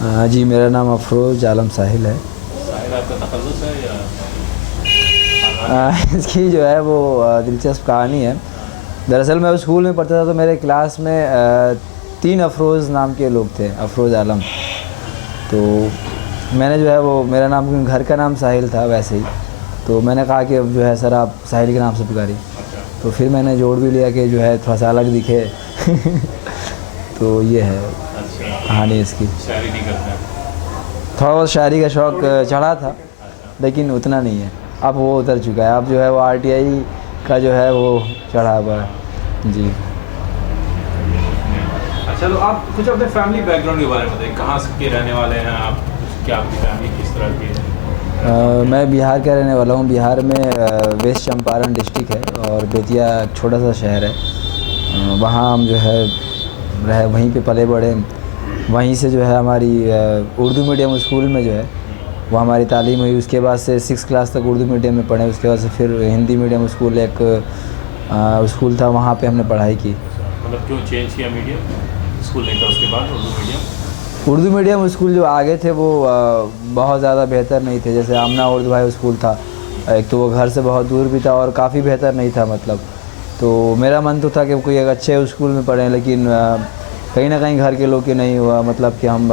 जी, मेरा नाम अफरोज़ आलम साहिल है। साहिल आपका तखल्लुस है या इसकी जो है वो दिलचस्प कहानी है। दरअसल मैं उस स्कूल में पढ़ता था तो मेरे क्लास में 3 अफरोज़ नाम के लोग थे, अफरोज़ आलम। तो मैंने जो है वो मेरा नाम क्योंकि घर का नाम साहिल था वैसे ही, तो मैंने कहा कि अब जो है सर आप साहिल के नाम से पुकारिए। अच्छा तो फिर मैंने जोड़ भी लिया कि जो है थोड़ा सा अलग दिखे। तो ये है अच्छा कहानी इसकी। शायरी नहीं करते हैं। थोड़ा बहुत शायरी का शौक़ चढ़ा था, अच्छा लेकिन उतना नहीं है। अब वो उतर चुका है, अब जो है वो आरटीआई का जो है वो चढ़ा हुआ है। जी। अच्छा, तो आप कुछ अपने फैमिली बैकग्राउंड के बारे में बताइए, कहाँ के रहने वाले हैं आप, क्या आपकी फैमिली किस तरह की है? मैं बिहार का रहने वाला हूँ। बिहार में वेस्ट चंपारण डिस्ट्रिक्ट है और बेतिया एक छोटा सा शहर है। वहाँ हम जो है वहीं पे पले बड़े। वहीं से जो है हमारी उर्दू मीडियम स्कूल में जो है वो हमारी तालीम हुई। उसके बाद से 6 क्लास तक उर्दू मीडियम में पढ़े। उसके बाद से फिर हिंदी मीडियम स्कूल एक स्कूल था, वहाँ पे हमने पढ़ाई की। मतलब क्यों चेंज किया मीडियम, स्कूल नहीं था उसके बाद Urdu medium? Urdu medium school जो आगे थे वो बहुत ज़्यादा बेहतर नहीं थे। जैसे आमना उर्दू हाई स्कूल था, एक तो वो घर से बहुत दूर भी था और काफ़ी बेहतर नहीं था मतलब। तो मेरा मन तो था कि कोई एक अच्छे स्कूल में पढ़ें, लेकिन कहीं ना कहीं घर के लोग के नहीं हुआ, मतलब कि हम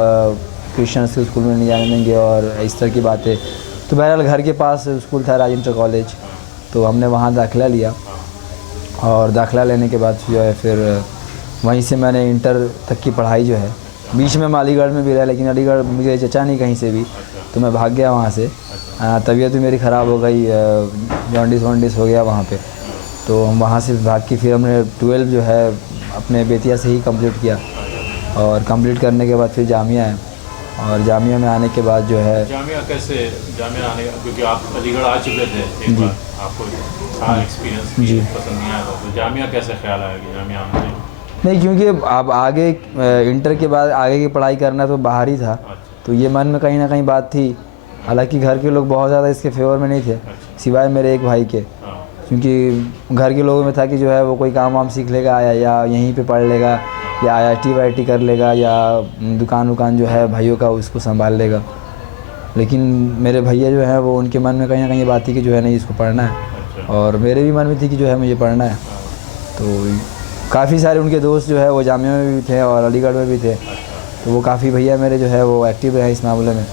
क्रिश्चियंस के स्कूल में नहीं जाने देंगे और इस तरह की बातें। तो बहरहाल घर के पास स्कूल था राजेंद्र कॉलेज, तो हमने वहाँ दाखिला लिया। और दाखिला लेने के बाद जो है फिर वहीं से मैंने इंटर तक की पढ़ाई जो है, बीच में मैं अलीगढ़ में भी रहा, लेकिन अलीगढ़ मुझे जचा नहीं कहीं से भी, तो मैं भाग गया वहाँ से। तबीयत भी मेरी ख़राब हो गई, जॉन्डिस वॉन्डिस हो गया वहाँ पे। तो हम वहाँ से भाग के फिर हमने 12 जो है अपने बेतिया से ही कंप्लीट किया। और कंप्लीट करने के बाद फिर जामिया है, और जामिया में आने के बाद जो है जामिया कैसे, जामिया आने का, क्योंकि आप अलीगढ़ आ चुके थे एक बार, आपको था एक्सपीरियंस जी। पसंद नहीं आया था, तो जामिया कैसे ख्याल आया कि जामिया आना चाहिए? नहीं, क्योंकि अब आगे इंटर के बाद आगे की पढ़ाई करना तो बाहर ही था, अच्छा तो ये मन में कहीं ना कहीं बात थी। हालांकि घर के लोग बहुत ज़्यादा इसके फेवर में नहीं थे, अच्छा। सिवाय मेरे एक भाई के। हाँ क्योंकि घर के लोगों में था कि जो है वो कोई काम वाम सीख लेगा या यहीं पे पढ़ लेगा, या आईआईटी वाईटी कर लेगा, या दुकान वुकान जो है भाइयों का उसको संभाल लेगा। लेकिन मेरे भैया जो है वो उनके मन में कहीं ना कहीं ये बात थी कि जो है नहीं, इसको पढ़ना है। अच्छा और मेरे भी मन में थी कि जो है मुझे पढ़ना है। तो काफ़ी सारे उनके दोस्त जो है वो जामिया में भी थे और अलीगढ़ में भी थे, तो वो काफ़ी भैया मेरे जो है वो एक्टिव रहे इस मामले में।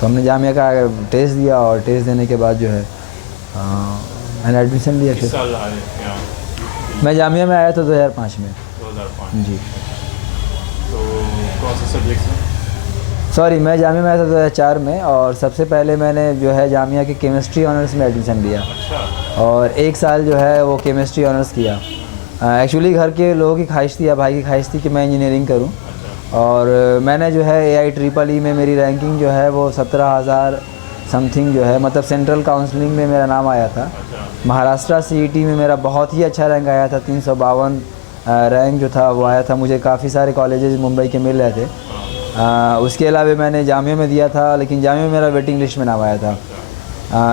तो हमने जामिया का टेस्ट दिया, और टेस्ट देने के बाद जो है मैंने एडमिशन लिया। किस फिर साल आए यहाँ? मैं जामिया में आया था 2005 में। 2005। जी। तो कौन से सब्जेक्ट में? सॉरी, मैं जामिया में आया था 2004 में, और सबसे पहले मैंने जो है जामिया के केमिस्ट्री ऑनर्स में एडमिशन लिया, अच्छा और 1 साल जो है वो केमिस्ट्री ऑनर्स किया। एक्चुअली घर के लोगों की ख्वाहिश थी या भाई की ख्वाहिश थी कि मैं इंजीनियरिंग करूं, और मैंने जो है AIEEE में मेरी रैंकिंग जो है वो 17,000 समथिंग जो है, मतलब सेंट्रल काउंसलिंग में मेरा नाम आया था। महाराष्ट्र CET में मेरा बहुत ही अच्छा रैंक आया था, 352 रैंक जो था वो आया था। मुझे काफ़ी सारे कॉलेजेस मुंबई के मिल रहे थे। उसके अलावा मैंने जामिया में दिया था, लेकिन जामिया में मेरा वेटिंग लिस्ट में नाम आया था।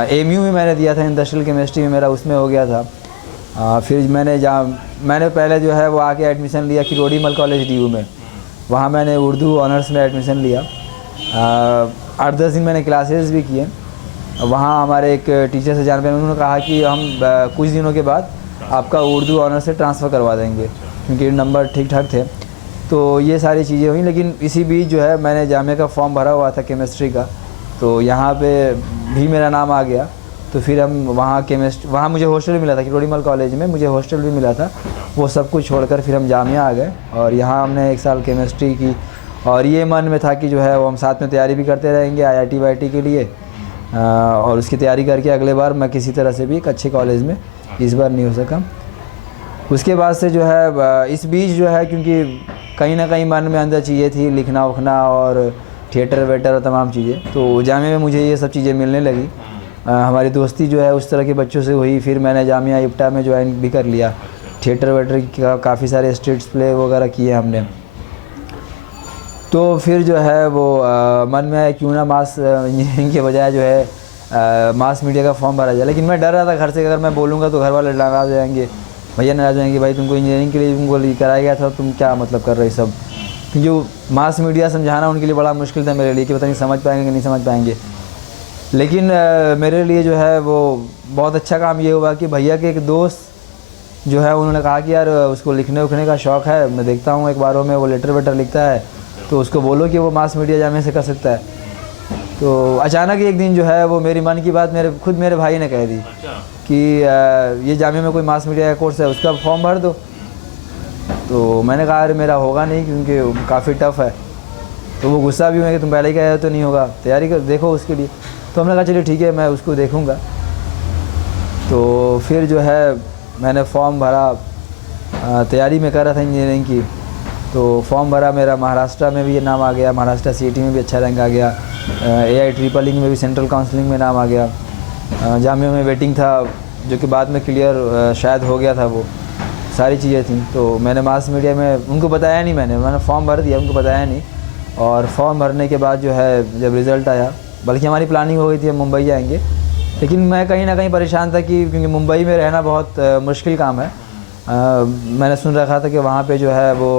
AMU में मैंने दिया था, इंडस्ट्रियल केमिस्ट्री में मेरा उसमें हो गया था। फिर मैंने पहले जो है वो आके एडमिशन लिया किरोड़ीमल कॉलेज DU में, वहाँ मैंने उर्दू ऑनर्स में एडमिशन लिया। 8-10 दिन मैंने क्लासेस भी किए। वहाँ हमारे एक टीचर से जान पहचान, उन्होंने कहा कि हम कुछ दिनों के बाद आपका उर्दू ऑनर्स से ट्रांसफ़र करवा देंगे, क्योंकि नंबर ठीक ठाक थे। तो ये सारी चीज़ें हुई, लेकिन इसी बीच जो है मैंने जामिया का फॉर्म भरा हुआ था केमिस्ट्री का, तो यहाँ पे भी मेरा नाम आ गया। तो फिर हम वहाँ मुझे हॉस्टल भी मिला था, किरोड़ीमल कॉलेज में मुझे हॉस्टल भी मिला था। वो सब कुछ छोड़कर फिर हम जामिया आ गए, और यहाँ हमने 1 साल केमिस्ट्री की, और ये मन में था कि जो है वो हम साथ में तैयारी भी करते रहेंगे IIT वाईटी के लिए, और उसकी तैयारी करके अगले बार मैं किसी तरह से भी एक अच्छे कॉलेज में, इस बार नहीं हो सका। उसके बाद से जो है इस बीच जो है, क्योंकि कहीं ना कहीं मन में अंदर चीज़ें थी, लिखना उखना और थिएटर वेटर और तमाम चीज़ें, तो जामिया में मुझे ये सब चीज़ें मिलने लगी। हमारी दोस्ती जो है उस तरह के बच्चों से हुई। फिर मैंने जामिया इप्टा में ज्वाइन भी कर लिया। थिएटर वेटर का काफ़ी सारे स्टेट्स प्ले वगैरह किए हमने। तो फिर जो है वो मन में है क्यों ना मास इंजीनियरिंग के बजाय जो है मास मीडिया का फॉर्म भरा जाए। लेकिन मैं डर रहा था घर से, अगर मैं बोलूँगा तो घर वाले नाराज़ हो जाएंगे, भैया नाराज़ हो जाएंगे, भाई तुमको इंजीनियरिंग के लिए तुमको कराया गया था, तुम क्या मतलब कर रहे सब। जो मास मीडिया समझाना उनके लिए बड़ा मुश्किल था मेरे लिए कि पता नहीं समझ पाएंगे कि नहीं समझ पाएंगे। लेकिन मेरे लिए जो है वो बहुत अच्छा काम ये हुआ कि भैया के एक दोस्त जो है उन्होंने कहा कि यार उसको लिखने उखने का शौक़ है, मैं देखता हूँ एक बारों में वो लेटर वेटर लिखता है, तो उसको बोलो कि वो मास मीडिया जामिया से कर सकता है। तो अचानक एक दिन जो है वो मेरी मन की बात मेरे भाई ने कह दी कि ये जामिया में कोई मास मीडिया का कोर्स है, उसका फॉर्म भर दो। तो मैंने कहा अरे मेरा होगा नहीं क्योंकि काफ़ी टफ़ है। तो वो गुस्सा भी हुआ कि तुम पहले ही कह रहे तो नहीं होगा, तैयारी कर देखो उसके लिए। तो हमने कहा चलिए ठीक है, मैं उसको देखूँगा। तो फिर जो है मैंने फॉर्म भरा, तैयारी में कर रहा था इंजीनियरिंग की। तो फॉर्म भरा, मेरा महाराष्ट्र में भी ये नाम आ गया, महाराष्ट्र सीईटी में भी अच्छा रैंक आ गया, AI में भी सेंट्रल काउंसलिंग में नाम आ गया। जामिया में वेटिंग था जो कि बाद में क्लियर शायद हो गया था, वो सारी चीज़ें थी। तो मैंने मास मीडिया में उनको बताया नहीं, मैंने फॉर्म भर दिया, उनको बताया नहीं। और फॉर्म भरने के बाद जो है जब रिज़ल्ट आया, बल्कि हमारी प्लानिंग हो गई थी हम मुंबई जाएंगे, लेकिन मैं कहीं ना कहीं परेशान था कि क्योंकि मुंबई में रहना बहुत मुश्किल काम है। मैंने सुन रखा था कि वहाँ पे जो है वो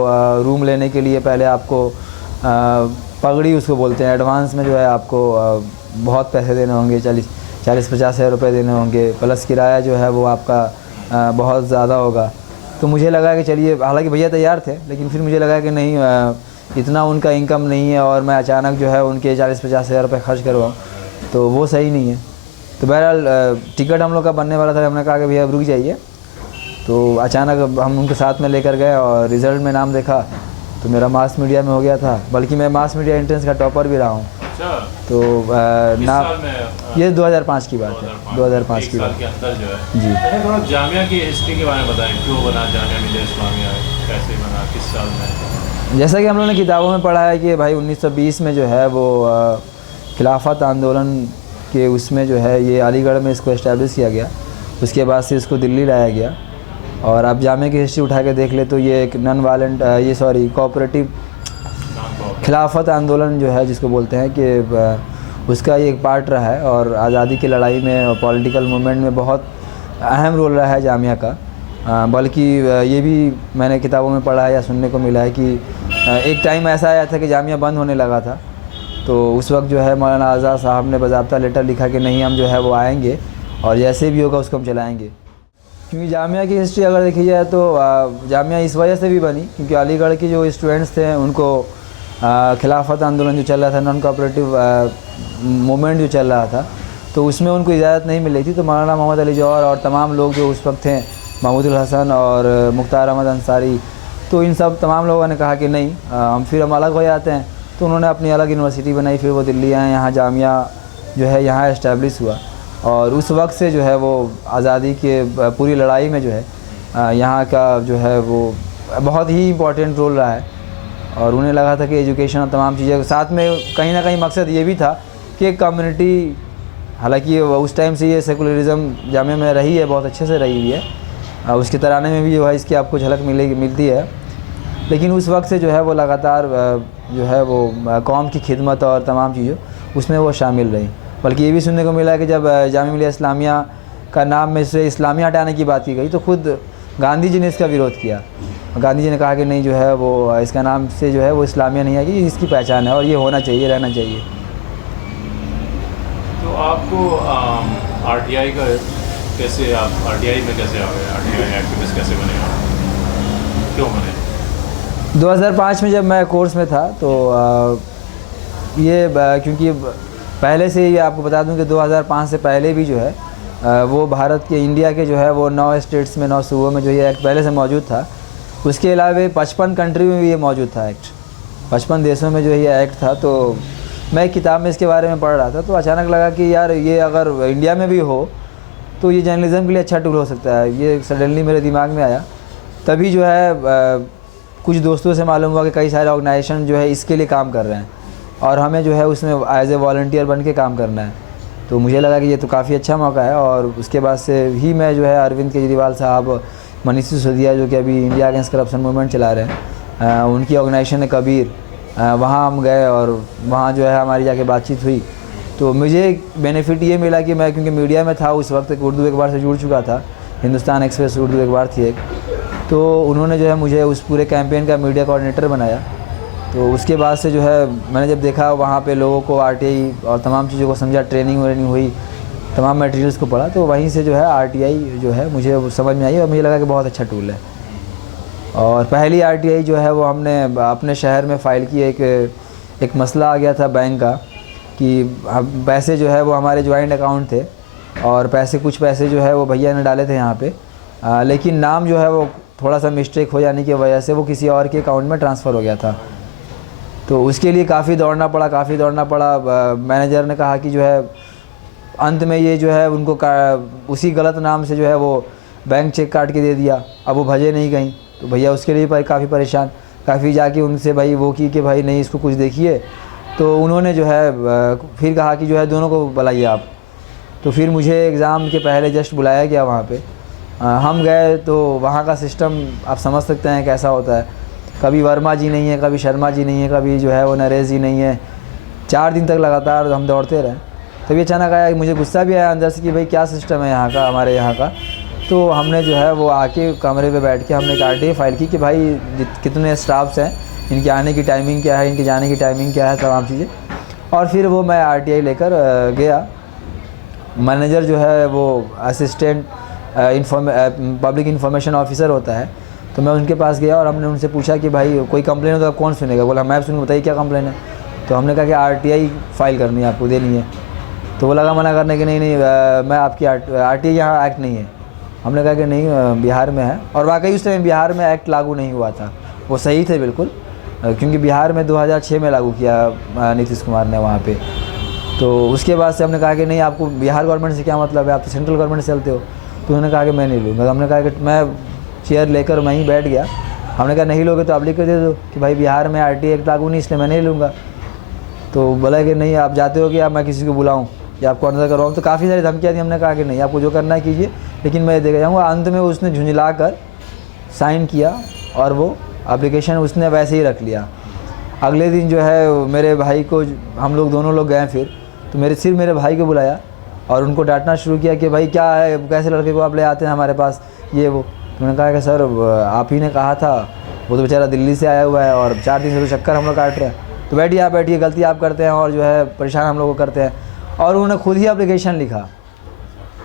रूम लेने के लिए पहले आपको पगड़ी उसको बोलते हैं, एडवांस में जो है आपको बहुत पैसे देने होंगे, 40-50 हज़ार रुपये देने होंगे, प्लस किराया जो है वो आपका बहुत ज़्यादा होगा। तो मुझे लगा कि चलिए, हालांकि भैया तैयार थे, लेकिन फिर मुझे लगा कि नहीं, इतना उनका इनकम नहीं है और मैं अचानक जो है उनके 40-50 हज़ार रुपये खर्च करवाऊँ तो वो सही नहीं है। तो बहरहाल टिकट हम लोग का बनने वाला था, हमने कहा कि भैया अब रुक जाइए। तो अचानक हम उनको साथ में लेकर गए और रिज़ल्ट में नाम देखा तो मेरा मास मीडिया में हो गया था, बल्कि मैं मास मीडिया एंट्रेंस का टॉपर भी रहा हूँ। तो नाम ये 2005 की बात है, 2005 की बात के अंदर जो है जी। थोड़ा जामिया की हिस्ट्री के बारे में बताएं, क्यों बना जामिया मिलिया इस्लामिया, कैसे बना, किस साल में? जैसा कि हम लोगों ने किताबों में पढ़ा है कि भाई 1920 में जो है वो खिलाफत आंदोलन के उसमें जो है ये अलीगढ़ में इसको इस्टेब्लिश किया गया, उसके बाद से इसको दिल्ली लाया गया। और आप जामिया की हिस्ट्री उठा के देख ले तो ये एक कोऑपरेटिव खिलाफत आंदोलन जो है जिसको बोलते हैं कि उसका ये एक पार्ट रहा है और आज़ादी की लड़ाई में और पॉलिटिकल मूवमेंट में बहुत अहम रोल रहा है जामिया का। बल्कि ये भी मैंने किताबों में पढ़ा है या सुनने को मिला है कि एक टाइम ऐसा आया था कि जामिया बंद होने लगा था, तो उस वक्त जो है मौलाना आज़ाद साहब ने बाज़ाब्ता लेटर लिखा कि नहीं, हम जो है वो आएंगे और जैसे भी होगा उसको हम चलाएँगे। क्योंकि जामिया की हिस्ट्री अगर देखी जाए तो जामिया इस वजह से भी बनी क्योंकि अलीगढ़ के जो स्टूडेंट्स थे उनको खिलाफत आंदोलन जो चल रहा था, नॉन कोऑपरेटिव मूवमेंट जो चल रहा था, तो उसमें उनको इजाज़त नहीं मिली थी। तो मौलाना मोहम्मद अली जौहर और तमाम लोग जो उस वक्त थे, महमूदुल हसन और मुख्तार अहमद अंसारी, तो इन सब तमाम लोगों ने कहा कि नहीं, हम अलग हो जाते हैं। तो उन्होंने अपनी अलग यूनिवर्सिटी बनाई, फिर वो दिल्ली आए, यहाँ जामिया जो है यहाँ इस्टेब्लिश हुआ। और उस वक्त से जो है वो आज़ादी के पूरी लड़ाई में जो है यहाँ का जो है वो बहुत ही इम्पोर्टेंट रोल रहा है। और उन्हें लगा था कि एजुकेशन और तमाम चीज़ें साथ में कहीं ना कहीं मकसद ये भी था कि एक कम्युनिटी, हालांकि उस टाइम से ये सेकुलरिज़म जामिया में रही है, बहुत अच्छे से रही हुई है, उसके तराने में भी जो है इसकी आपको झलक मिलती है। लेकिन उस वक्त से जो है वो लगातार जो है वो कौम की खिदमत और तमाम चीज़ों उसमें वो शामिल रही। बल्कि ये भी सुनने को मिला है कि जब जामिया मिलिया इस्लामिया का नाम में से इस्लामिया हटाने की बात की गई तो खुद गांधी जी ने इसका विरोध किया। गांधी जी ने कहा कि नहीं, जो है वो इसका नाम से जो है वो इस्लामिया नहीं आएगी, इसकी पहचान है और ये होना चाहिए, रहना चाहिए। तो आपको RTI का कैसे, आप RTI में कैसे आ गए, RTI एक्टिविस्ट कैसे बने, क्यों बने? 2005 में जब मैं कोर्स में था तो ये क्योंकि पहले से ही आपको बता दूं कि 2005 से पहले भी जो है वो भारत के, इंडिया के जो है वो 9 स्टेट्स में, 9 सूबों में जो ये एक्ट पहले से मौजूद था। उसके अलावा 55 कंट्री में भी ये मौजूद था एक्ट, 55 देशों में जो ये एक्ट था। तो मैं एक किताब में इसके बारे में पढ़ रहा था तो अचानक लगा कि यार ये अगर इंडिया में भी हो तो ये जर्नलिज़म के लिए अच्छा टूल हो सकता है। ये सडनली मेरे दिमाग में आया। तभी जो है कुछ दोस्तों से मालूम हुआ कि कई सारे ऑर्गेनाइजेशन जो है इसके लिए काम कर रहे हैं और हमें जो है उसमें एज ए वॉलंटियर बन के काम करना है। तो मुझे लगा कि ये तो काफ़ी अच्छा मौका है। और उसके बाद से ही मैं जो है अरविंद केजरीवाल साहब, मनीष सिसोदिया जो कि अभी इंडिया अगेंस्ट करप्शन मूवमेंट चला रहे हैं, उनकी ऑर्गेनाइजेशन है कबीर, वहाँ हम गए और वहाँ जो है हमारी जाके बातचीत हुई। तो मुझे बेनिफिट ये मिला कि मैं क्योंकि मीडिया में था उस वक्त, उर्दू अखबार से जुड़ चुका था, हिंदुस्तान एक्सप्रेस उर्दू अखबार थी एक, तो उन्होंने जो है मुझे उस पूरे कैंपेन का मीडिया कोऑर्डिनेटर बनाया। तो उसके बाद से जो है मैंने जब देखा वहाँ पे लोगों को आरटीआई और तमाम चीज़ों को समझा, ट्रेनिंग व्रेनिंग हुई, तमाम मटेरियल्स को पढ़ा, तो वहीं से जो है आरटीआई जो है मुझे वो समझ में आई और मुझे लगा कि बहुत अच्छा टूल है। और पहली आरटीआई जो है वो हमने अपने शहर में फ़ाइल की। एक मसला आ गया था बैंक का कि पैसे जो है वो हमारे जॉइंट अकाउंट थे और कुछ पैसे जो है वो भैया ने डाले थे यहाँ पे, लेकिन नाम जो है वो थोड़ा सा मिस्टेक हो जाने की वजह से वो किसी और के अकाउंट में ट्रांसफ़र हो गया था। तो उसके लिए काफ़ी दौड़ना पड़ा। मैनेजर ने कहा कि जो है अंत में ये जो है उनको उसी गलत नाम से जो है वो बैंक चेक काट के दे दिया। अब वो भजे नहीं कहीं, तो भैया उसके लिए काफ़ी परेशान, काफ़ी जाके उनसे भाई वो की कि भाई नहीं इसको कुछ देखिए। तो उन्होंने जो है फिर कहा कि जो है दोनों को बुलाइए आप। तो फिर मुझे एग्ज़ाम के पहले जस्ट बुलाया गया वहाँ पे। हम गए तो वहाँ का सिस्टम आप समझ सकते हैं कैसा होता है। कभी वर्मा जी नहीं है, कभी शर्मा जी नहीं है, कभी जो है वो नरेश जी नहीं है। 4 दिन तक लगातार हम दौड़ते रहे। तभी अचानक आया, मुझे गुस्सा भी आया अंदर से कि भाई क्या सिस्टम है यहाँ का, हमारे यहाँ का। तो हमने जो है वो आके कमरे पे बैठ के हमने एक आरटीआई फ़ाइल की कि भाई कितने स्टाफ्स हैं, इनके आने की टाइमिंग क्या है, इनके जाने की टाइमिंग क्या है, तमाम चीज़ें। और फिर वो मैं आरटीआई लेकर गया। मैनेजर जो है वो असिस्टेंट पब्लिक इन्फॉर्मेशन ऑफिसर होता है, तो मैं उनके पास गया और हमने उनसे पूछा कि भाई कोई कंप्लेन हो तो आप कौन सुनेगा। बोला मैं सुनूँ, बताइए क्या कंप्लेन है। तो हमने कहा कि आरटीआई फ़ाइल करनी है, आपको देनी है। तो वो लगा मना करने की, नहीं मैं आपकी आरटीआई यहाँ एक्ट नहीं है। हमने कहा कि नहीं बिहार में है। और वाकई उस टाइम बिहार में एक्ट लागू नहीं हुआ था, वो सही थे बिल्कुल, क्योंकि बिहार में 2006 में लागू किया नीतीश कुमार ने वहाँ पे। तो उसके बाद से हमने कहा कि नहीं आपको बिहार गवर्नमेंट से क्या मतलब है, आप तो सेंट्रल गवर्नमेंट से चलते हो। तो उन्होंने कहा कि मैं नहीं लूँगा। हमने कहा कि मैं चेयर लेकर वहीं बैठ गया। हमने कहा नहीं लोगे तो आप लिख कर दे दो कि भाई बिहार में आरटीआई एक्ट लागू नहीं, इसलिए मैं नहीं लूँगा। तो बोला कि नहीं आप जाते हो कि आप मैं किसी को बुलाऊँ या आपको अंदर करवाऊँ। तो काफ़ी सारी धमकियाँ थी। हमने कहा कि नहीं आपको जो करना है कीजिए, लेकिन मैं देकर जाऊँगा। अंत में उसने झुंझला कर साइन किया और वो एप्लीकेशन उसने वैसे ही रख लिया। अगले दिन जो है मेरे भाई को, हम लोग दोनों लोग गए फिर, तो सिर्फ मेरे भाई को बुलाया और उनको डांटना शुरू किया कि भाई क्या है, कैसे लड़के को आप ले आते हैं हमारे पास, ये वो। तो उन्होंने कहा कि सर आप ही ने कहा था, वो तो बेचारा दिल्ली से आया हुआ है और 4 दिन से तो चक्कर हम लोग काट रहे हैं। तो बैठिए आप बैठिए, गलती आप करते हैं और जो है परेशान हम लोग को करते हैं। और उन्होंने खुद ही एप्लीकेशन लिखा,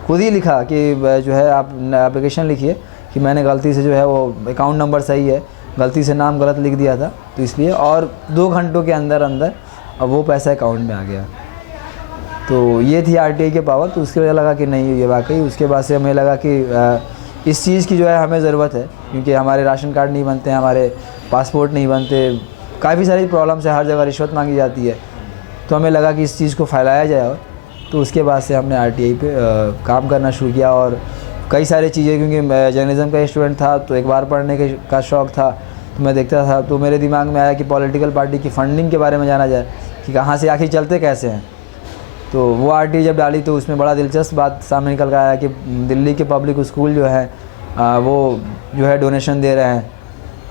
खुद ही लिखा कि जो है आप एप्लीकेशन लिखिए कि मैंने गलती से जो है वो अकाउंट नंबर सही है, गलती से नाम गलत लिख दिया था तो इसलिए। और 2 घंटों के अंदर अंदर अब वो पैसा अकाउंट में आ गया। तो ये थी आरटीआई के पावर। तो उसके वजह लगा कि नहीं ये वाकई, उसके बाद से हमें लगा कि इस चीज़ की जो है हमें ज़रूरत है, क्योंकि हमारे राशन कार्ड नहीं बनते हैं, हमारे पासपोर्ट नहीं बनते, काफ़ी सारी प्रॉब्लम्स है, हर जगह रिश्वत मांगी जाती है। तो हमें लगा कि इस चीज़ को फैलाया जाए। और तो उसके बाद से हमने आरटीआई पे काम करना शुरू किया। और कई सारी चीज़ें, क्योंकि मैं जर्नलिज्म का स्टूडेंट था तो एक बार पढ़ने का शौक़ था, तो मैं देखता था। तो मेरे दिमाग में आया कि पॉलिटिकल पार्टी की फंडिंग के बारे में जाना जाए कि कहाँ से आखिर चलते कैसे हैं। तो वो आरटीआई जब डाली तो उसमें बड़ा दिलचस्प बात सामने निकल कर आया कि दिल्ली के पब्लिक स्कूल जो है वो जो है डोनेशन दे रहे हैं।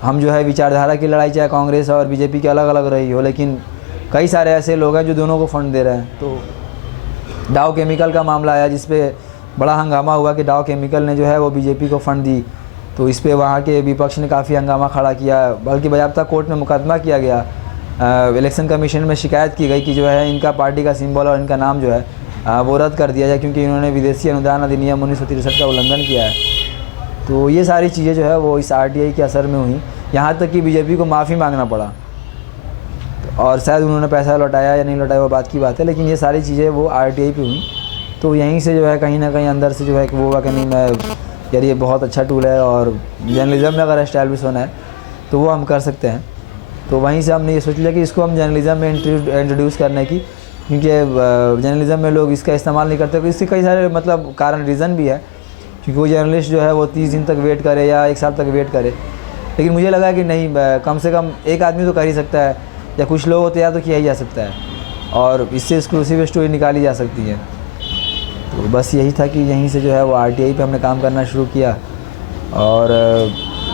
हम जो है विचारधारा की लड़ाई चाहे कांग्रेस और बीजेपी की अलग अलग रही हो, लेकिन कई सारे ऐसे लोग हैं जो दोनों को फंड दे रहे हैं। तो डाव केमिकल का मामला आया जिस पे बड़ा हंगामा हुआ कि डाव केमिकल ने जो है वो बीजेपी को फ़ंड दी। तो इस पे वहाँ के विपक्ष ने काफ़ी हंगामा खड़ा किया, बल्कि बाज़ाब्ता कोर्ट में मुकदमा किया गया। इलेक्शन कमीशन में शिकायत की गई कि जो है इनका पार्टी का सिंबल और इनका नाम जो है वो रद्द कर दिया जाए, क्योंकि इन्होंने विदेशी अनुदान अधिनियम 1963 का उल्लंघन किया है। तो ये सारी चीज़ें जो है वो इस आरटीआई के असर में हुई, यहाँ तक कि बीजेपी को माफ़ी मांगना पड़ा। और शायद उन्होंने पैसा लौटाया या नहीं लौटाया वो बात की बात है, लेकिन ये सारी चीज़ें वो आरटीआई पे हुई। तो यहीं से जो है कहीं ना कहीं अंदर से जो है कि वो हुआ कि नहीं मैं यार ये बहुत अच्छा टूल है और जर्नलिज़म में अगर एस्टैब्लिश होना है तो वो हम कर सकते हैं। तो वहीं से हमने ये सोच लिया कि इसको हम जर्नलिज़म में इंट्रोड्यूस करने की, क्योंकि जर्नलिज़म में लोग इसका इस्तेमाल नहीं करते। तो इसके कई सारे मतलब कारण रीज़न भी है, क्योंकि वो जर्नलिस्ट जो है वो 30 दिन तक वेट करे या 1 साल तक वेट करे। लेकिन मुझे लगा कि नहीं, कम से कम एक आदमी तो कर ही सकता है, या कुछ लोग होते हैं तो किया ही जा सकता है, और इससे एक्सक्लूसिव स्टोरी निकाली जा सकती है। तो बस यही था कि यहीं से जो है वो आरटीआई पे हमने काम करना शुरू किया। और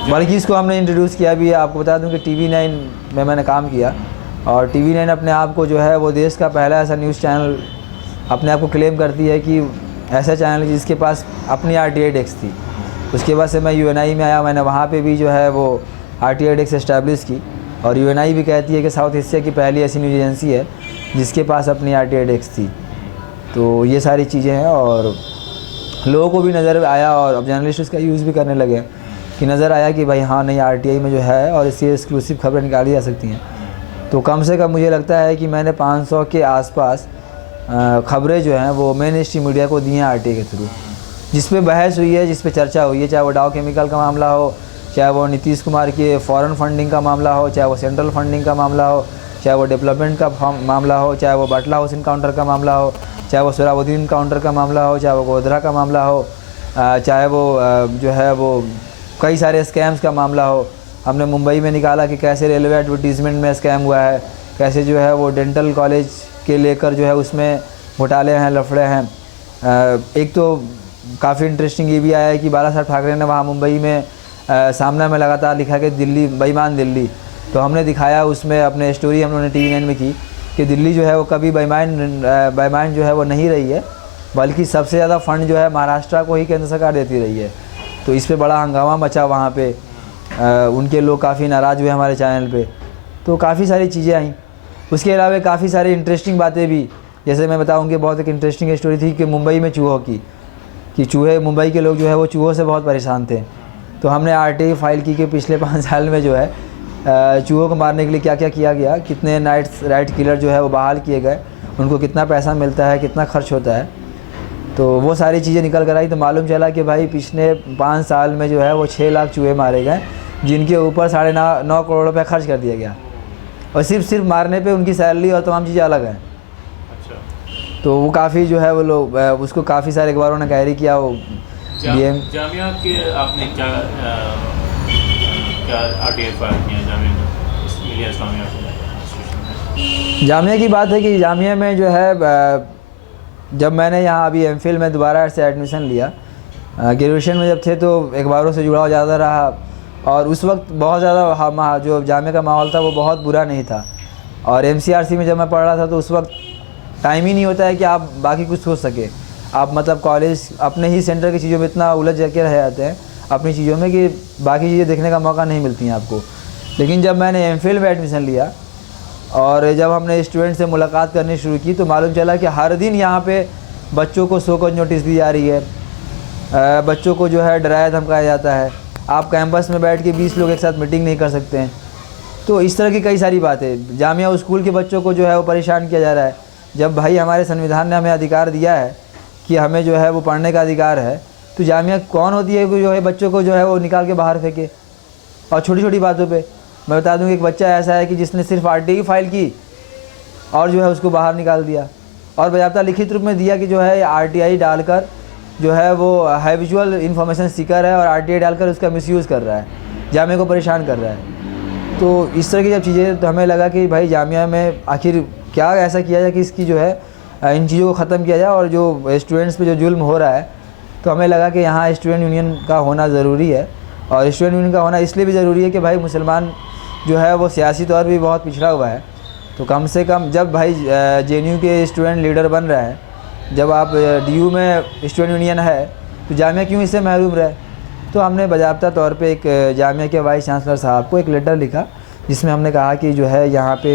बल्कि इसको हमने इंट्रोड्यूस किया भी है। आपको बता दूं कि TV9 में मैंने काम किया, और TV9 अपने आप को जो है वो देश का पहला ऐसा न्यूज़ चैनल अपने आप को क्लेम करती है कि ऐसा चैनल जिसके पास अपनी आरटीआई डेस्क थी। उसके बाद से मैं UNI में आया, मैंने वहाँ पे भी जो है वो आरटीआई डेस्क इस्टेब्लिश की। और यूएनआई भी कहती है कि साउथ एशिया की पहली ऐसी न्यूज़ एजेंसी है जिसके पास अपनी RTI डेस्क थी। तो ये सारी चीज़ें हैं और लोगों को भी नज़र आया और अब जर्नलिस्ट इसका यूज़ भी करने लगे कि नज़र आया कि भाई हाँ नहीं RTI में जो है और इससे एक्सक्लूसिव खबरें निकाली जा सकती हैं। तो कम से कम मुझे लगता है कि मैंने 500 के आसपास खबरें जो हैं वो मेन स्ट्रीम मीडिया को दी हैं RTI के थ्रू, जिस पे बहस हुई है, जिस पे चर्चा हुई है, चाहे वो डाउ केमिकल का मामला हो, चाहे वो नीतीश कुमार के फॉरेन फंडिंग का मामला हो, चाहे वो सेंट्रल फंडिंग का मामला हो, चाहे वो डेवलपमेंट का मामला हो, चाहे वो बाटला हाउस इनकाउंटर का मामला हो, चाहे वो सोहराबुद्दीन इनकाउंटर का मामला हो, चाहे वो गोधरा का मामला हो, चाहे वो जो है वो कई सारे स्कैम्स का मामला हो। हमने मुंबई में निकाला कि कैसे रेलवे एडवर्टीज़मेंट में स्कैम हुआ है, कैसे जो है वो डेंटल कॉलेज के लेकर जो है उसमें घोटाले हैं, लफड़े हैं। एक तो काफ़ी इंटरेस्टिंग ये भी आया है कि बाला साहब ठाकरे ने वहाँ मुंबई में सामना में लगातार लिखा कि दिल्ली बेईमान दिल्ली, तो हमने दिखाया उसमें अपने स्टोरी हम लोगों ने TV9 में की कि दिल्ली जो है वो कभी बेईमान जो है वो नहीं रही है, बल्कि सबसे ज़्यादा फ़ंड जो है महाराष्ट्र को ही केंद्र सरकार देती रही है। तो इस पे बड़ा हंगामा मचा वहाँ पे, उनके लोग काफ़ी नाराज़ हुए हमारे चैनल पे। तो काफ़ी सारी चीज़ें आई। उसके अलावा काफ़ी सारी इंटरेस्टिंग बातें भी, जैसे मैं बताऊँ कि बहुत एक इंटरेस्टिंग स्टोरी थी कि मुंबई में चूहों की, कि चूहे मुंबई के लोग जो है वो चूहों से बहुत परेशान थे। तो हमने RTI फाइल की कि पिछले 5 साल में जो है चूहों को मारने के लिए क्या क्या किया गया, कितने नाइट किलर जो है वो बहाल किए गए, उनको कितना पैसा मिलता है, कितना खर्च होता है। तो वो सारी चीज़ें निकल कर आई। तो मालूम चला कि भाई पिछले 5 साल में जो है वो 6 लाख चूहे मारे गए, जिनके ऊपर 9.5 करोड़ रुपये खर्च कर दिया गया, और सिर्फ मारने पे उनकी सैलरी और तमाम चीज़ें अलग हैं। अच्छा। तो वो काफ़ी जो है वो लोग उसको काफ़ी सारे अखबारों ने कैरी किया। वो जामिया के आपने क्या RTI फाइल किया जामिया में, मिलिया इस्लामिया में? जामिया की बात है कि जामिया में जो है जब मैंने यहाँ अभी MPhil में दोबारा से एडमिशन लिया, ग्रेजुएशन में जब थे तो अखबारों से जुड़ाव ज़्यादा रहा, और उस वक्त बहुत ज़्यादा जो जामिया का माहौल था वो बहुत बुरा नहीं था। और MCRC में जब मैं पढ़ रहा था तो उस वक्त टाइम ही नहीं होता है कि आप बाकी कुछ सोच सके। आप मतलब कॉलेज अपने ही सेंटर की चीज़ों में इतना उलझ के रह जाते हैं अपनी चीज़ों में कि बाकी चीज़ें देखने का मौका नहीं मिलती हैं आपको। लेकिन जब मैंने MPhil में एडमिशन लिया और जब हमने स्टूडेंट से मुलाकात करनी शुरू की तो मालूम चला कि हर दिन यहाँ पे बच्चों को शो कॉज नोटिस दी जा रही है, बच्चों को जो है डराया धमकाया जाता है, आप कैंपस में बैठ के 20 लोग एक साथ मीटिंग नहीं कर सकते हैं। तो इस तरह की कई सारी बातें, जामिया स्कूल के बच्चों को जो है वो परेशान किया जा रहा है। जब भाई हमारे संविधान ने हमें अधिकार दिया है कि हमें जो है वो पढ़ने का अधिकार है, तो जामिया कौन होती है कि जो है बच्चों को जो है वो निकाल के बाहर फेंके। और छोटी छोटी बातों पे मैं बता दूं कि एक बच्चा ऐसा है कि जिसने सिर्फ RTI फाइल की और जो है उसको बाहर निकाल दिया, और बाकायदा लिखित रूप में दिया कि जो है RTI डालकर जो है वो हैबिचुअल इन्फॉर्मेशन सीकर है और RTI डालकर उसका मिसयूज़ कर रहा है, जामिया को परेशान कर रहा है। तो इस तरह की जब चीज़ें, तो हमें लगा कि भाई जामिया में आखिर क्या ऐसा किया जाए कि इसकी जो है इन चीज़ों को ख़त्म किया जाए, और जो स्टूडेंट्स पे जो जुल्म हो रहा है, तो हमें लगा कि यहाँ स्टूडेंट यूनियन का होना ज़रूरी है। और स्टूडेंट यूनियन का होना इसलिए भी ज़रूरी है कि भाई मुसलमान जो है वो सियासी तौर पर भी बहुत पिछड़ा हुआ है। तो कम से कम जब भाई JNU के स्टूडेंट लीडर बन रहे हैं, जब आप DU में स्टूडेंट यूनियन है, तो जामिया क्यों इससे महरूम रहे। तो हमने बाकायदा तौर पे एक जामिया के वाइस चांसलर साहब को एक लेटर लिखा जिसमें हमने कहा कि जो है यहाँ पे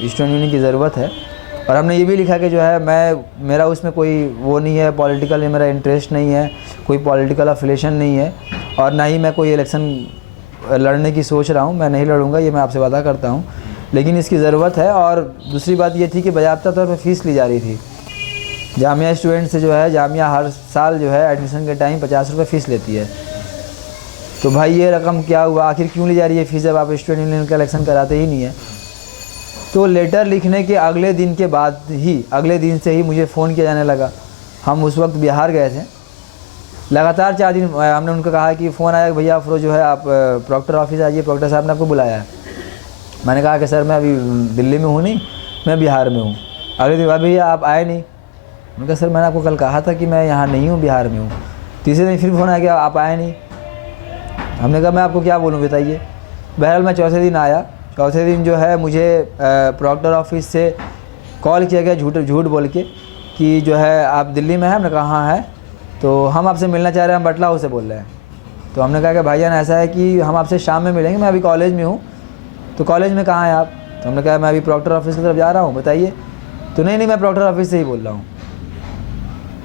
स्टूडेंट यूनियन की ज़रूरत है। और हमने ये भी लिखा कि जो है मेरा उसमें कोई वो नहीं है, पॉलिटिकल मेरा इंटरेस्ट नहीं है, कोई पॉलिटिकल अफिलेशन नहीं है, और ना ही मैं कोई इलेक्शन लड़ने की सोच रहा हूँ। मैं नहीं लड़ूंगा, ये मैं आपसे वादा करता हूँ, लेकिन इसकी ज़रूरत है। और दूसरी बात ये थी कि बाकायदा तौर पर फ़ीस ली जा रही थी जामिया स्टूडेंट से। जो है जामिया हर साल जो है एडमिशन के टाइम 50 रुपये फ़ीस लेती है। तो भाई ये रकम क्या हुआ, आखिर क्यों ली जा रही है फ़ीस जब आप स्टूडेंट यूनियन का इलेक्शन कराते ही नहीं है। तो लेटर लिखने के अगले दिन के बाद ही, अगले दिन से ही मुझे फ़ोन किया जाने लगा। हम उस वक्त बिहार गए थे, लगातार 4 दिन हमने उनको कहा कि फ़ोन आया कि भैया अफरोज़ जो है आप प्रॉक्टर ऑफिस आइए, प्रॉक्टर साहब ने आपको बुलाया है। मैंने कहा कि सर मैं अभी दिल्ली में हूँ नहीं, मैं बिहार में हूँ। अगले दिन बाद भैया आप आए नहीं। मैंने कहा सर मैंने आपको कल कहा था कि मैं यहाँ नहीं हूँ, बिहार में हूँ। तीसरे दिन फिर फ़ोन आया कि आप आए नहीं। हमने कहा मैं आपको क्या बोलूँ बताइए। बहरहाल मैं चौथे दिन आया। चौथे दिन जो है मुझे प्रॉक्टर ऑफिस से कॉल किया गया झूठ बोल के कि जो है आप दिल्ली में हैं। हमने कहा हाँ है, तो हम आपसे मिलना चाह रहे हैं, हम बाटला हाउस से बोल रहे हैं। तो हमने कहा कि भाईजान ऐसा है कि हम आपसे शाम में मिलेंगे, मैं अभी कॉलेज में हूँ, तो कॉलेज में कहाँ हैं आप? तो हमने कहा मैं अभी प्रॉक्टर ऑफिस की तरफ जा रहा हूँ, बताइए। तो नहीं मैं प्रॉक्टर ऑफिस से ही बोल रहा हूँ।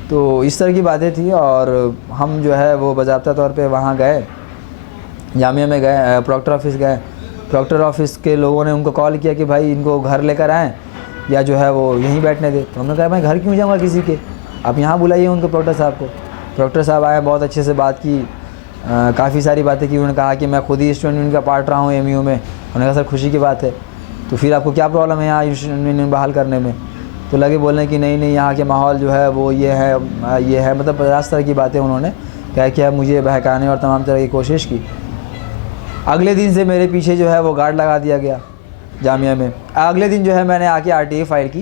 तो इस तरह की बातें थी और हम जो है वो बाज़ाब्ता तौर पे वहाँ गए, जामिया में गए, प्रॉक्टर ऑफिस गए। प्रॉक्टर ऑफिस के लोगों ने उनको कॉल किया कि भाई इनको घर लेकर आएँ या जो है वो यहीं बैठने दे। तो हमने कहा मैं घर क्यों जाऊँगा किसी के, आप यहाँ बुलाइए उनको, प्रॉक्टर साहब को। प्रॉक्टर साहब आए, बहुत अच्छे से बात की, काफ़ी सारी बातें की। उन्होंने कहा कि मैं खुद ही स्टूडेंट यूनियन का पार्ट रहा हूँ एमयू में। उन्होंने कहा सर खुशी की बात है, तो फिर आपको क्या प्रॉब्लम है यहाँ स्टूडेंट यूनियन बहाल करने में? तो लगे बोलने कि नहीं यहाँ के माहौल जो है वो ये है, मतलब 50 तरह की बातें उन्होंने क्या मुझे बहकाने और तमाम तरह की कोशिश की। अगले दिन से मेरे पीछे जो है वो गार्ड लगा दिया गया जामिया में। अगले दिन जो है मैंने आके आरटीआई फ़ाइल की,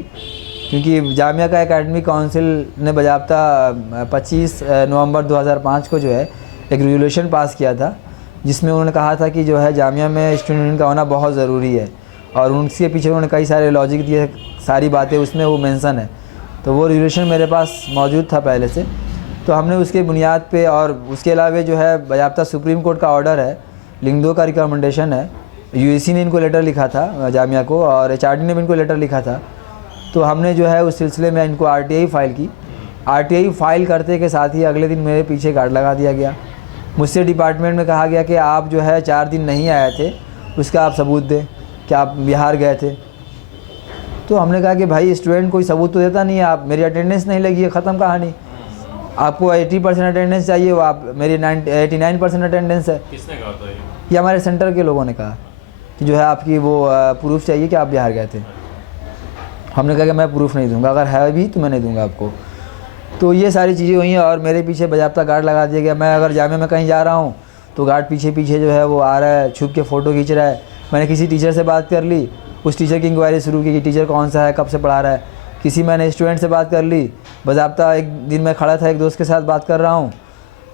क्योंकि जामिया का एकेडमिक काउंसिल ने बाज़ाब्ता 25 नवंबर 2005 को जो है एक रेजोल्यूशन पास किया था, जिसमें उन्होंने कहा था कि जो है जामिया में स्टूडेंट यूनियन का होना बहुत ज़रूरी है, और उसके पीछे उन्होंने कई सारे लॉजिक दिए, सारी बातें उसमें वो मेंशन है। तो वो रेजोल्यूशन मेरे पास मौजूद था पहले से, तो हमने उसके बुनियाद पे, और उसके अलावा जो है बाज़ाब्ता सुप्रीम कोर्ट का ऑर्डर है, लिंगदो का रिकमेंडेशन है, यूएसी ने इनको लेटर लिखा था जामिया को, और एचआरडी ने भी इनको लेटर लिखा था। तो हमने जो है उस सिलसिले में इनको आरटीआई फ़ाइल की। आरटीआई फ़ाइल करते के साथ ही अगले दिन मेरे पीछे गार्ड लगा दिया गया। मुझसे डिपार्टमेंट में कहा गया कि आप जो है 4 दिन नहीं आए थे, उसका आप सबूत दें कि आप बिहार गए थे। तो हमने कहा कि भाई स्टूडेंट कोई सबूत तो देता नहीं है, आप मेरी अटेंडेंस नहीं लगी है, ख़त्म कहानी। आपको 80% अटेंडेंस चाहिए, वो आप मेरी 89% अटेंडेंस है। किसने कहा था ये हमारे सेंटर के लोगों ने कहा कि जो है आपकी वो प्रूफ चाहिए कि आप बिहार गए थे। हमने कहा कि मैं प्रूफ नहीं दूंगा, अगर है भी तो मैं नहीं दूंगा आपको। तो ये सारी चीज़ें हुई हैं और मेरे पीछे बाज़ाब्ता गार्ड लगा दिया गया। मैं अगर जामिया में कहीं जा रहा हूँ तो गार्ड पीछे पीछे जो है वो आ रहा है, छुप के फ़ोटो खींच रहा है। मैंने किसी टीचर से बात कर ली, उस टीचर की इंक्वायरी शुरू की कि टीचर कौन सा है, कब से पढ़ा रहा है। किसी मैंने स्टूडेंट से बात कर ली, बाज़ाब्ता एक दिन मैं खड़ा था एक दोस्त के साथ बात कर रहा हूँ,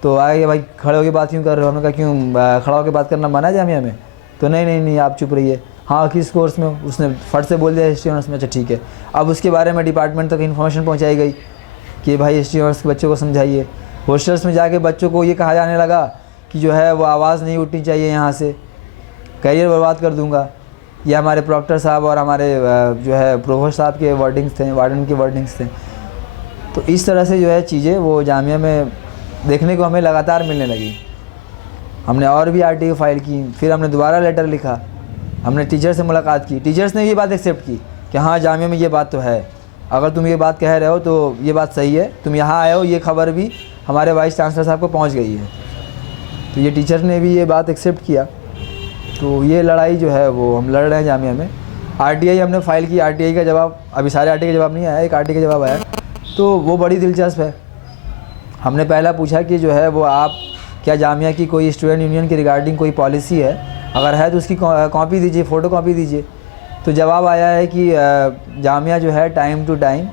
तो आए भाई खड़े होकर बात क्यों कर रहे हो? हमने कहा क्यों खड़ा होकर बात करना मना है जामिया में? तो नहीं आप चुप रहिए। हाँ किस कोर्स में? उसने फट से बोल दिया हिस्ट्री ऑनर्स में। अच्छा ठीक है। अब उसके बारे में डिपार्टमेंट तक इन्फॉर्मेशन पहुँचाई गई कि भाई हिस्ट्री ऑनर्स के बच्चों को समझाइए। हॉस्टल्स में जाके बच्चों को ये कहा जाने लगा कि जो है वो आवाज़ नहीं उठनी चाहिए, यहाँ से करियर बर्बाद कर दूँगा। ये हमारे प्रॉक्टर साहब और हमारे जो है प्रोफेसर साहब के वर्डिंग्स थे, वार्डन के वर्डिंग्स थे। तो इस तरह से जो है चीज़ें वो जामिया में देखने को हमें लगातार मिलने लगी। हमने और भी आरटीआई फ़ाइल की, फिर हमने दोबारा लेटर लिखा, हमने टीचर से मुलाकात की। टीचर्स ने ये बात एक्सेप्ट की कि हाँ जामिया में ये बात तो है, अगर तुम ये बात कह रहे हो तो ये बात सही है, तुम यहाँ आए हो, ये खबर भी हमारे वाइस चांसलर साहब को पहुँच गई है। तो ये टीचर ने भी ये बात एक्सेप्ट किया। तो ये लड़ाई जो है वो हम लड़ रहे हैं जामिया में। आरटीआई हमने फ़ाइल की, आरटीआई का जवाब, अभी सारे आरटीआई का जवाब नहीं आया, एक आरटीआई का जवाब आया, तो वो बड़ी दिलचस्प है। हमने पहला पूछा कि जो है वो आप क्या जामिया की कोई स्टूडेंट यूनियन की रिगार्डिंग कोई पॉलिसी है, अगर है तो उसकी कॉपी दीजिए, फ़ोटो कॉपी दीजिए। तो जवाब आया है कि जामिया जो है टाइम टू टाइम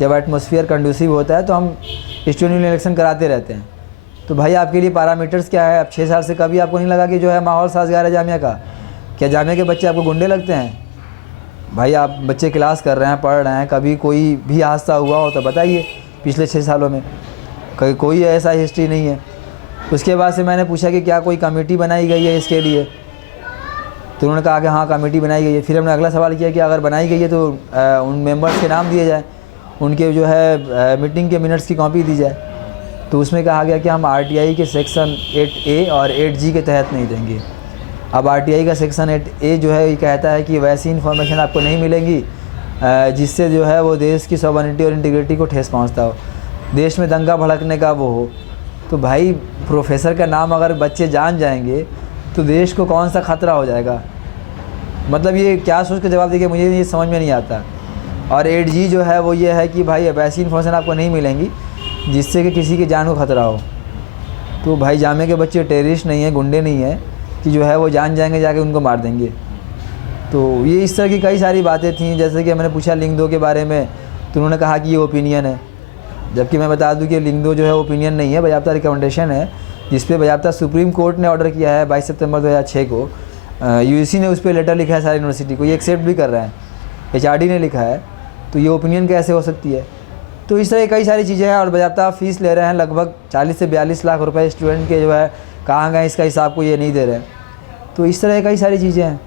जब एटमॉस्फेयर कंडूसिव होता है तो हम स्टूडेंट यूनियन इलेक्शन कराते रहते हैं। तो भाई आपके लिए पैरामीटर्स क्या है? अब 6 साल से कभी आपको नहीं लगा कि जो है माहौल साजगार है जामिया का? क्या जामिया के बच्चे आपको गुंडे लगते हैं? भाई आप बच्चे क्लास कर रहे हैं, पढ़ रहे हैं, कभी कोई भी हादसा हुआ हो तो बताइए पिछले 6 सालों में? कोई ऐसा हिस्ट्री नहीं है। उसके बाद से मैंने पूछा कि क्या कोई कमेटी बनाई गई है इसके लिए? तो उन्होंने कहा कि हाँ कमेटी बनाई गई है। फिर हमने अगला सवाल किया कि अगर बनाई गई है तो उन मेंबर्स के नाम दिए जाए, उनके जो है मीटिंग के मिनट्स की कॉपी दी जाए। तो उसमें कहा गया कि हम आरटीआई के सेक्शन 8A और 8G के तहत नहीं देंगे। अब आरटीआई का सेक्शन 8A जो है ये कहता है कि वैसी इन्फॉर्मेशन आपको नहीं मिलेंगी जिससे जो है वो देश की सॉवरेनिटी और इंटीग्रिटी को ठेस पहुंचता हो, देश में दंगा भड़कने का वो हो। तो भाई प्रोफेसर का नाम अगर बच्चे जान जाएंगे तो देश को कौन सा ख़तरा हो जाएगा? मतलब ये क्या सोच के जवाब देंगे, मुझे ये समझ में नहीं आता। और 8G जो है वो ये है कि भाई वैसी इन्फॉर्मेशन आपको नहीं मिलेंगी जिससे कि किसी की जान को ख़तरा हो। तो भाई जामिया के बच्चे टेररिस्ट नहीं हैं, गुंडे नहीं हैं कि जो है वो जान जाएंगे जाके उनको मार देंगे। तो ये इस तरह की कई सारी बातें थीं। जैसे कि मैंने पूछा लिंगदो के बारे में, तो उन्होंने कहा कि ये ओपिनियन है, जबकि मैं बता दूं कि लिंगदो जो है ओपिनियन नहीं है, बाज़ाब्ता रिकमेंडेशन है, जिस पे बाज़ाब्ता सुप्रीम कोर्ट ने ऑर्डर किया है 22 सितंबर 2006 को। यूजीसी ने उस पर लेटर लिखा है सारी यूनिवर्सिटी को, ये एक्सेप्ट भी कर रहे हैं, एचआरडी ने लिखा है, तो ये ओपिनियन कैसे हो सकती है? तो इस तरह कई सारी चीज़ें हैं। और बाज़ाब्ता फ़ीस ले रहे हैं लगभग 40 से 42 लाख रुपए स्टूडेंट के, जो है कहाँ गए इसका हिसाब को ये नहीं दे रहे। तो इस तरह कई सारी चीज़ें हैं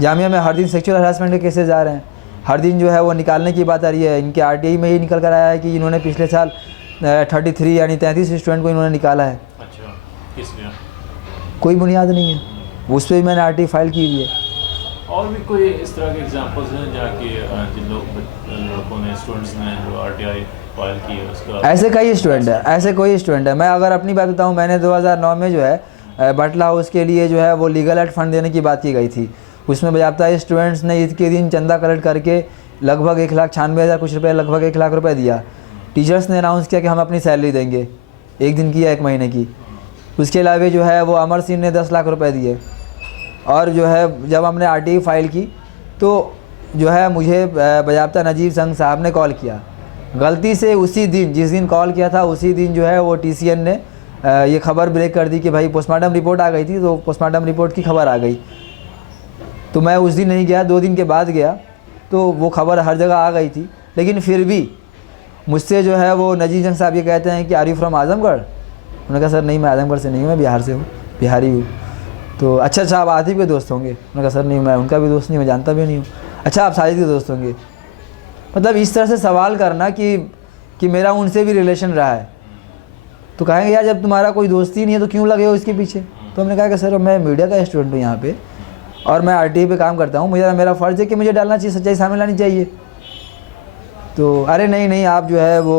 जामिया में हर दिन सेक्सुअल हरासमेंट के केसेस आ रहे हैं, हर दिन जो है वो निकालने की बात आ रही है। इनके आरटीआई में ही निकल कर आया है कि इन्होंने पिछले साल 33 यानी 33 स्टूडेंट को इन्होंने निकाला है। अच्छा, किस लिए? कोई बुनियाद नहीं है, उस पर भी मैंने आरटीआई फाइल की हुई है। और भी कोई इस तरह के एग्जांपल्स हैं जहाँ कि जिन लड़कों ने, स्टूडेंट्स ने जो आरटीआई फाइल की है उसका? ऐसे कई स्टूडेंट है, ऐसे कोई स्टूडेंट है। मैं अगर अपनी बात बताऊं, मैंने 2009 में जो है बटला हाउस के लिए जो है वो लीगल एड फंड देने की बात की गई थी। उसमें बाज़ाब्ता स्टूडेंट्स ने ईद के दिन चंदा कलेक्ट करके लगभग 1,96,000 कुछ रुपये, लगभग 1 लाख रुपये दिया। टीचर्स ने अनाउंस किया कि हम अपनी सैलरी देंगे, 1 दिन की या 1 महीने की। उसके अलावा जो है वो अमर सिंह ने 10 लाख रुपये दिए। और जो है जब हमने आरटीआई फाइल की तो जो है मुझे बाज़ाब्ता नजीब संघ साहब ने कॉल किया। गलती से उसी दिन, जिस दिन कॉल किया था उसी दिन जो है वो टीसीएन ने ये खबर ब्रेक कर दी कि भाई पोस्टमार्टम रिपोर्ट आ गई थी, तो पोस्टमार्टम रिपोर्ट की खबर आ गई। तो मैं उस दिन नहीं गया, 2 दिन के बाद गया, तो वो खबर हर जगह आ गई थी। लेकिन फिर भी मुझसे जो है वो नजीब संघ साहब ये कहते हैं कि आर यू फ्रॉम आजमगढ़? उन्होंने कहा सर नहीं, मैं आजमगढ़ से नहीं हूँ, मैं बिहार से हूँ, बिहारी हूँ। तो अच्छा आप आतिफ के दोस्त होंगे? उन्होंने कहा सर नहीं, मैं उनका भी दोस्त नहीं, मैं जानता भी नहीं हूँ। अच्छा, आप साजिद के दोस्त होंगे? मतलब इस तरह से सवाल करना कि मेरा उनसे भी रिलेशन रहा है। तो कहेंगे यार जब तुम्हारा कोई दोस्ती नहीं है तो क्यों लगे हो इसके पीछे? तो हमने कहा कि सर मैं मीडिया का स्टूडेंट हूँ यहाँ पे और मैं आरटीआई पे काम करता हूँ, मेरा फ़र्ज़ है कि मुझे डालना चाहिए, सच्चाई सामने लानी चाहिए। तो अरे नहीं आप जो है वो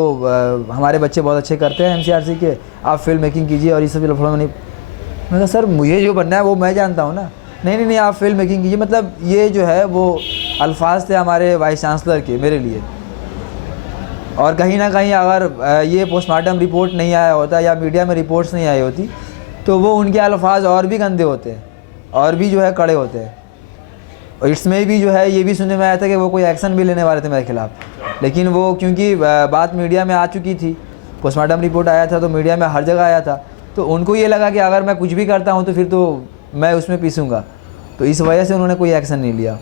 हमारे बच्चे बहुत अच्छे करते हैं एमसीआरसी के, आप फिल्म मेकिंग कीजिए और ये सब लफड़ों में नहीं। मैंने कहा सर मुझे जो बनना है वो मैं जानता हूँ ना। नहीं आप फिल्म मेकिंग कीजिए। मतलब ये जो है वो अल्फाज थे हमारे वाइस चांसलर के मेरे लिए। और कहीं ना कहीं अगर ये पोस्टमार्टम रिपोर्ट नहीं आया होता या मीडिया में रिपोर्ट्स नहीं आई होती तो वो उनके अल्फाज और भी गंदे होते हैं और भी जो है कड़े होते हैं। और इसमें भी जो है ये भी सुनने में आया था कि वो कोई एक्शन भी लेने वाले थे मेरे खिलाफ़, लेकिन वो क्योंकि बात मीडिया में आ चुकी थी, पोस्टमार्टम रिपोर्ट आया था तो मीडिया में हर जगह आया था, तो उनको ये लगा कि अगर मैं कुछ भी करता हूँ तो फिर तो मैं उसमें पीसूँगा, तो इस वजह से उन्होंने कोई एक्शन नहीं लिया।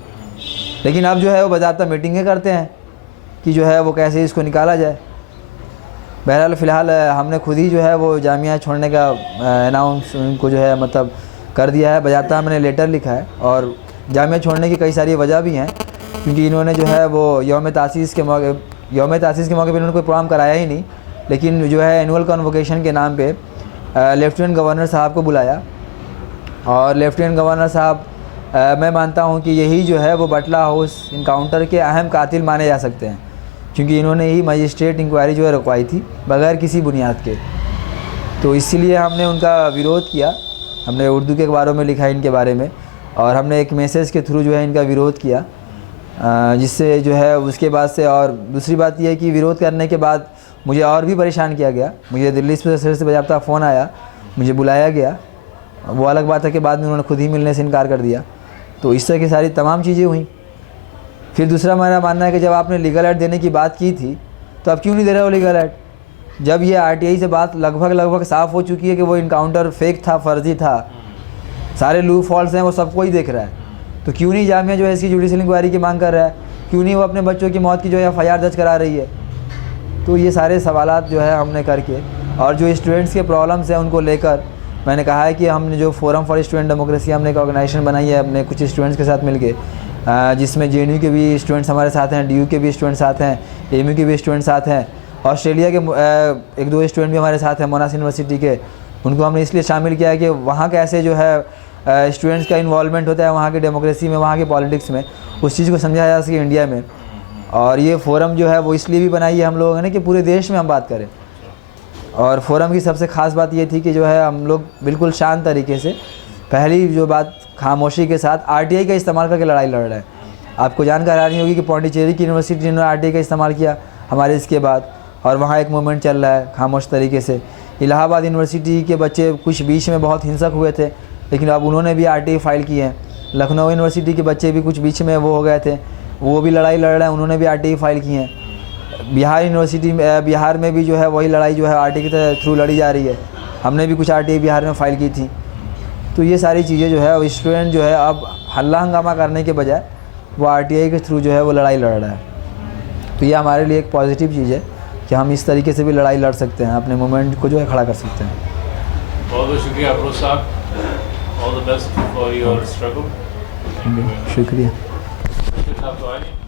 लेकिन अब जो है वो बाज़ाब्ता मीटिंगें करते हैं कि जो है वो कैसे इसको निकाला जाए। बहरहाल फ़िलहाल हमने खुद ही जो है वो जामिया छोड़ने का अनाउंस उनको जो है मतलब कर दिया है। बाज़ाब्ता हमने लेटर लिखा है और जामिया छोड़ने की कई सारी वजह भी हैं, क्योंकि इन्होंने जो है वो यौम तासीस के मौके पर इन्होंने कोई प्रोग्राम कराया ही नहीं, लेकिन जो है एनुअल कन्वोकेशन के नाम पे लेफ्टिनेंट गवर्नर साहब को बुलाया। और लेफ्टिनेंट गवर्नर साहब मैं मानता हूँ कि यही जो है वो बटला हाउस इनकाउंटर के अहम कातिल माने जा सकते हैं, क्योंकि इन्होंने ही मजिस्ट्रेट इंक्वायरी जो है रुकवाई थी बग़ैर किसी बुनियाद के। तो इसीलिए हमने उनका विरोध किया। हमने उर्दू के अखबारों में लिखा इनके बारे में और हमने एक मैसेज के थ्रू जो है इनका विरोध किया, जिससे जो है उसके बाद से। और दूसरी बात यह है कि विरोध करने के बाद मुझे और भी परेशान किया गया। मुझे दिल्ली से बाज़ाब्ता फ़ोन आया, मुझे बुलाया गया। वो अलग बात है कि बाद में उन्होंने खुद ही मिलने से इनकार कर दिया। तो इस तरह की सारी तमाम चीज़ें हुई। फिर दूसरा मेरा मानना है कि जब आपने लीगल एड देने की बात की थी तो अब क्यों नहीं दे रहे हो लीगल एड? जब ये आरटीआई से बात लगभग साफ़ हो चुकी है कि वो इनकाउंटर फेक था, फर्जी था, सारे लूप फॉल्स हैं, वो सबको ही देख रहा है, तो क्यों नहीं जामिया जो है इसकी जुडिशल इंक्वायरी की मांग कर रहा है? क्यों नहीं वो अपने बच्चों की मौत की जो है FIR दर्ज करा रही है? तो ये सारे सवालात जो है हमने करके और जो स्टूडेंट्स के प्रॉब्लम्स हैं उनको लेकर मैंने कहा है कि हमने जो फोरम फॉर स्टूडेंट डेमोक्रेसी हमने एक ऑर्गेनाइजेशन बनाई है अपने कुछ स्टूडेंट्स के साथ मिलके, जिसमें JNU के भी स्टूडेंट्स हमारे साथ हैं, DU के भी स्टूडेंट्स साथ हैं, AMU के भी स्टूडेंट्स साथ हैं, ऑस्ट्रेलिया के 1-2 स्टूडेंट भी हमारे साथ हैं मोनाश यूनिवर्सिटी के। उनको हमने इसलिए शामिल किया है कि वहाँ कैसे जो है स्टूडेंट्स का इन्वॉल्वमेंट होता है वहाँ की डेमोक्रेसी में, वहाँ की पॉलिटिक्स में, उस चीज़ को समझाया जा सके इंडिया में। और ये फोरम जो है वो इसलिए भी बनाई है हम लोगों ने कि पूरे देश में हम बात करें। और फोरम की सबसे ख़ास बात ये थी कि जो है हम लोग बिल्कुल शांत तरीके से, पहली जो बात खामोशी के साथ RTI का इस्तेमाल करके लड़ाई लड़ रहे हैं। आपको जानकारी होगी कि पौंडीचेरी की यूनिवर्सिटी ने RTI का इस्तेमाल किया हमारे इसके बाद, और वहाँ एक मूवमेंट चल रहा है खामोश तरीके से। इलाहाबाद यूनिवर्सिटी के बच्चे कुछ बीच में बहुत हिंसक हुए थे, लेकिन अब उन्होंने भी RTI फाइल की है। लखनऊ यूनिवर्सिटी के बच्चे भी कुछ बीच में वो हो गए थे, वो भी लड़ाई लड़ रहे हैं, उन्होंने भी RTI फाइल की हैं। बिहार में भी जो है वही लड़ाई जो है RTI के थ्रू लड़ी जा रही है। हमने भी कुछ RTI बिहार में फ़ाइल की थी। तो ये सारी चीज़ें जो है स्टूडेंट जो है अब हल्ला हंगामा करने के बजाय वो RTI के थ्रू जो है वो लड़ाई लड़ रहा है। तो ये हमारे लिए एक पॉजिटिव चीज़ है कि हम इस तरीके से भी लड़ाई लड़ सकते हैं, अपने मूवमेंट को जो है खड़ा कर सकते हैं। बहुत बहुत शुक्रिया अफरोज़ साहब, all the best for your struggle. शुक्रिया। आप तो आए नहीं।